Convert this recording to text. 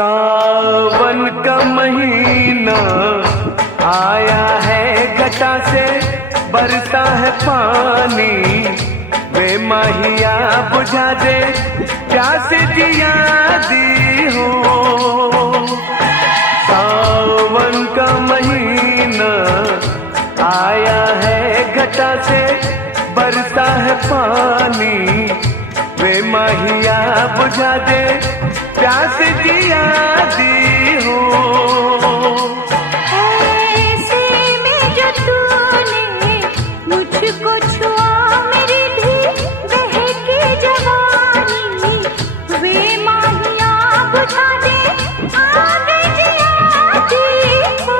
सावन का महीना आया है, घटा से बरसा है पानी। वे माहिया बुझा दे प्यास जिया दी हो। सावन का महीना आया है, घटा से बरसा है पानी। वे माहिया बुझा दे प्यास जिया दी हो। ऐसे में जो तूने मुझको छुआ, मेरी भी बहकी जवानी। वे माहिया बुझा दे आग जिया दी हो।